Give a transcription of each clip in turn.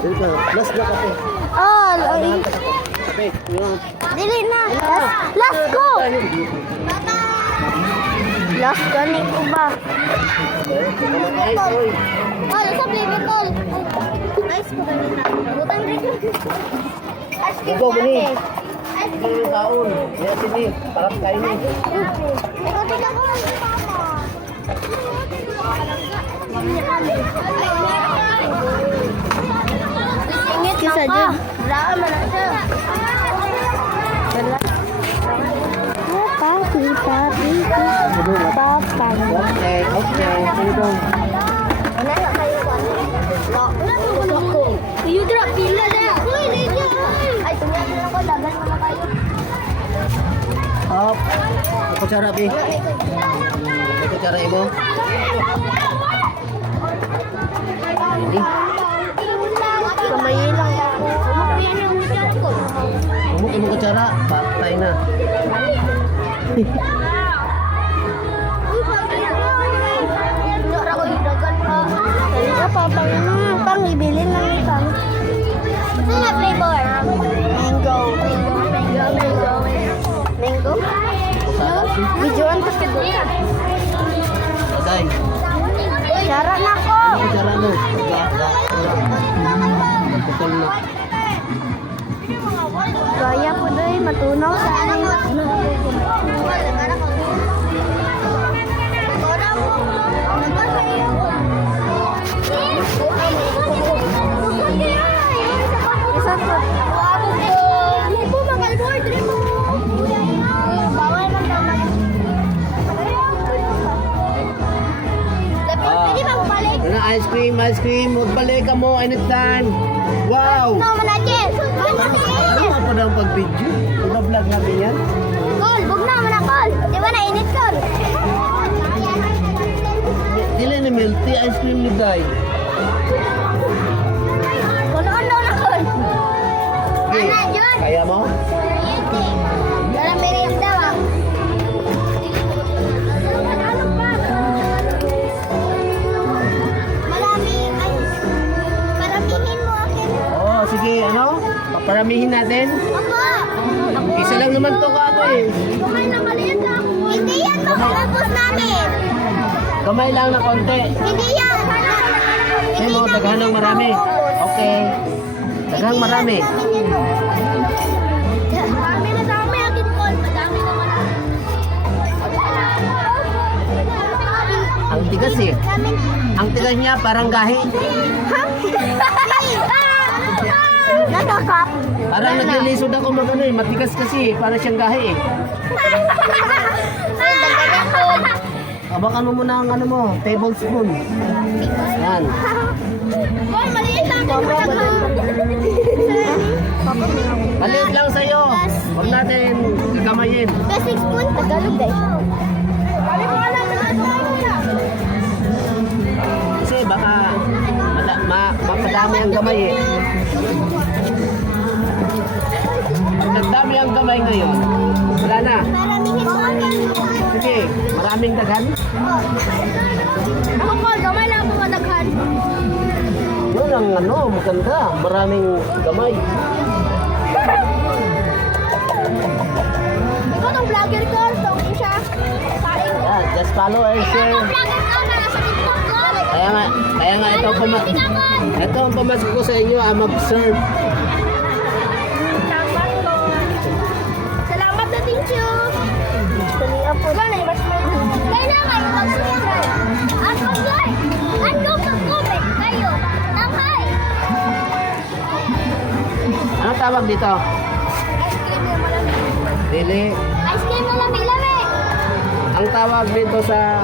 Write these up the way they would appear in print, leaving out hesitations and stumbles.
Dito, last na kape. Oh, Kape. Yun. dili na. Last ko. Last gani ko ba? Ay, oy. Oh, sa flavor tol. Ice ko kanina. Butang rin. Ice cream Ikaw, Bini. natin. Ice Ito yung taon. Yan, sige. Parang kainin. Ikaw tingnan ko lang si Mama. Singit lang ka. Braan man na siya. Papi, papi, papan. Okay, okay. Sige dong. Ano na kayo ko? You drop pila na. Uy, Lydia. Ay, tingnan na lang ko. Dagan mo na kayo. Up. Kutsara, Bi. Kutsara, Ibo. Ini. Kamayin lang ako. Yan yung ujan ko. Umuk yung kutsara. Patay na. Uy, papi na. Dora ko yung dagan pa. Talaga pa, pang ibilin lang ito. Ito na flavor. Mango. Mango, mango. Mango? Kutsara, si. Videoan ko sa buka. Patay. Sara na ko. Kutsara mo. Pukul na. Gaya po doy, matunaw sa amin. Isa po. Libo mga board, libo. Bawal man daw man. Pwede ba bumalik? Ano, ice cream. Magbalik ka mo anytime. Wow! No, manakit. Ano pa daw pag-video? Iba-vlog namin yan. Call, bug na, manakol. Di ba nainit call? Dili ni Milty, ice cream ni Day. Kunoon daw na call. Okay. Ana, John. Kaya mo? Dalam meriam daw ah. Marami, ay, paramihin mo akin. Oh, sige, ano? Paparamihin natin. Opo. Isa lang naman to ka ano eh. Kumay na maliit lang. Hindi yan, maubos namin. Kamay lang na konti. Hindi yan. Sige mo, daghan ng marami. Okay. Daghang marami. Marami na dami akin call. Madami na marami. Ang tigas eh. Ang tigas niya parang gahi. Nakakap. Parang naglilisod ako mag-ano eh. Matigas kasi eh. Parang siyang gahi eh. Ay, dagdagan ko. Abakan mo muna ang ano mo, tablespoon. Yan. Call, maliit lang. Maliit lang sa'yo. Huwag natin gagamayin. Basic spoon, Tagalog guys. Kasi baka mapadami ang gamay eh. Pag nagdami ang gamay ngayon, wala na. Maramihin mo akin. Sige, maraming daghan. Ako call, gamay lang ako madaghan. Yun ang ano, maganda. Maraming gamay. Ikaw tong vlogger ko, tong siya. Kain. Yan, just follow and share. Vlogger ko na sa TikTok ko. Kaya nga ito ang pamasok ko sa inyo, mag-serve. Salamat na Tinchu. Kaniya po. Gana yung marshmallow. Kaya na kayo mag-subscribe. At mag-like. At mag-comment kayo. Nakay. Ano tawag dito? Ice cream yung malami. Dili. Ice cream na lami-lami. Ang tawag dito sa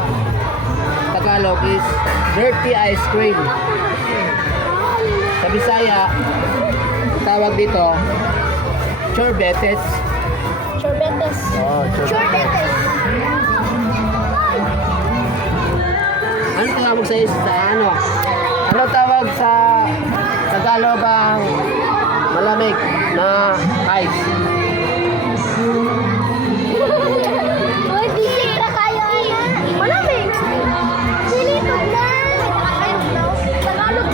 Tagalog is dirty ice cream. Sa Bisaya, tawag dito chorbetes. Chorbetes. Oh, Chorbetes. Ano tawag sa ano? Ano tawag sa Tagalog ang malamig na ice? Uy, bisira kayo. Malamig. Silipad na. Tagalog.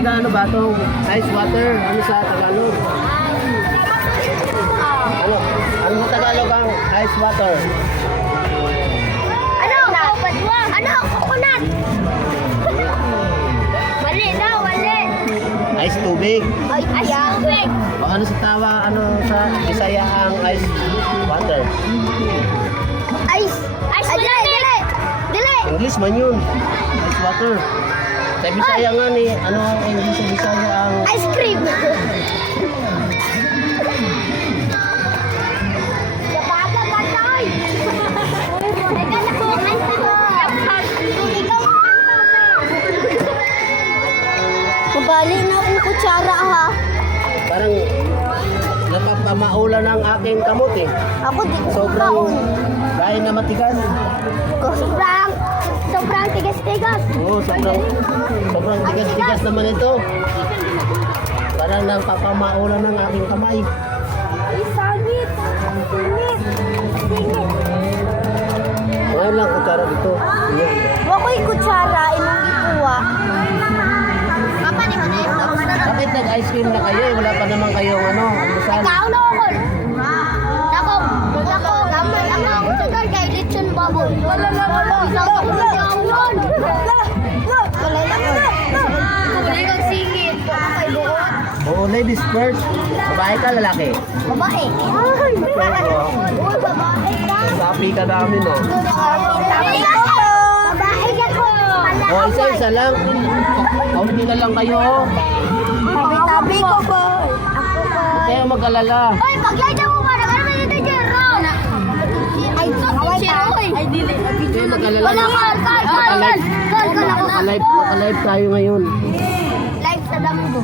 na ano ba itong ice water? Ano sa Tagalog? Ano? Ano sa Tagalog ang ice water? Ano? Ano? Coconut! Mali daw, mali! Ice tubig. Ay, tubig! O ano sa tawa, ano sa Bisaya ang ice water? Ice! Dili! Dili! English man yun. Ice water. Sa Bisaya nga ni, ano ang English sa Bisaya ang... Ice cream! Kabaga ka, Toy! Teka na po, kanta ko! Ikaw ang kanta ko! Mabali na akong kutsara, ha? Parang napapamaulan ang aking kamot eh. Ako di ko Sobrang kaon. dahil na matigas. Sobrang tigas-tigas. Oo, sobrang tigas-tigas naman ito. Parang napapamaulan ng aking kamay. Ay, sangit. Singit. Ngayon lang kutsara dito. Ayan. Wako'y kutsara, imong gikuha. Papa, di ba na ito? Bakit nag-ice cream na kayo eh? Wala pa naman kayong ano, almusal. Ikaw na ako. Ako, gamay. Ako sa kay Litson Baboy. Wala. Kulay kang singit. Kay buot. Oo, ladies first. Babae ka, lalaki. Babae. Uy, babae ka. Sapi ka namin oh. Babae ka ko. O, isa-isa lang. Kaunti na lang kayo oh. Tabi-tabi ko po. Ako po. Kaya mag-alala. Oy, paglay mo para ano ba dito, Jero? Ay, ay, dili. Kaya mag-alala. Wala ka, Naka-live tayo ngayon. Live sa damo mo.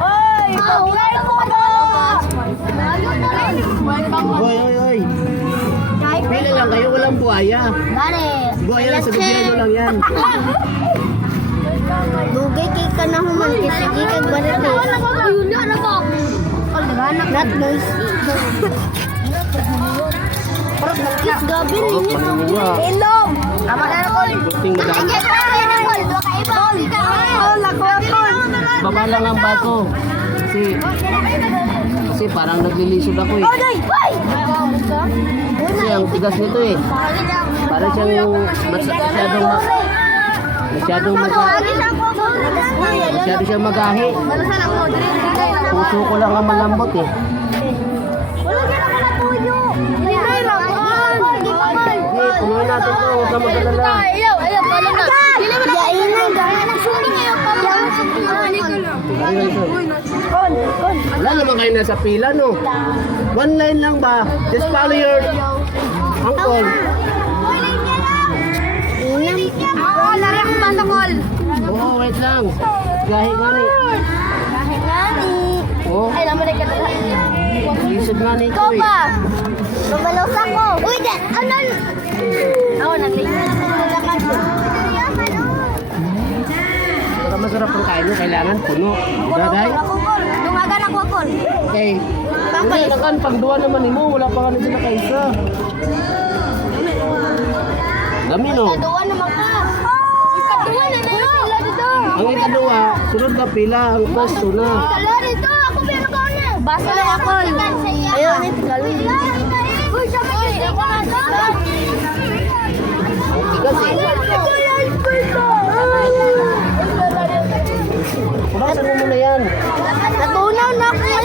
Oy, paglay mo ka na. Oy. Pila lang kayo, walang buhaya. Gani. Buhaya lang sa gobyerno lang yan. Dugay kay ka na human kasi di kag barato. Ayun na na ba? Not noise. Pero bakit gabi Oo, ninyo? paniniwa. Ilom. Tama na ko. Guting madami. Baba lang ang bato. Kasi parang naglilisod ako eh. Kasi ang tigas nito eh. Parang siyang masyado siyang magahi. Puso ko lang ang malambot eh. Hey, punuin natin to. Huwag ka mag-alala. Wala naman kayo nasa pila, no? One line lang ba? Just follow your uncle. Oo, wait lang. Gahi nga ni. Oo, lisod nga ni ito Ikaw eh. ba? Babalos ako. Uy, ano? Ako, naglinis. Para masarap ang kain nyo, kailangan puno. Daday? Dungagan ako, Kol. Okay. Hindi, nakan, pang-duwa naman mo. Wala pa nga na sila kaisa. Dami, no? Ikaduwa naman ka. Ikaduwa na na. Sila dito. Ang ikaduwa, sunod na pila, ang pwesto na. Sila dito. Ako pero ko na. Basa lang ako. Ayun, ito galawin. Uy, sabi ko na. Ang tigas eh. Punasan mo muna yan. Natunaw na ako.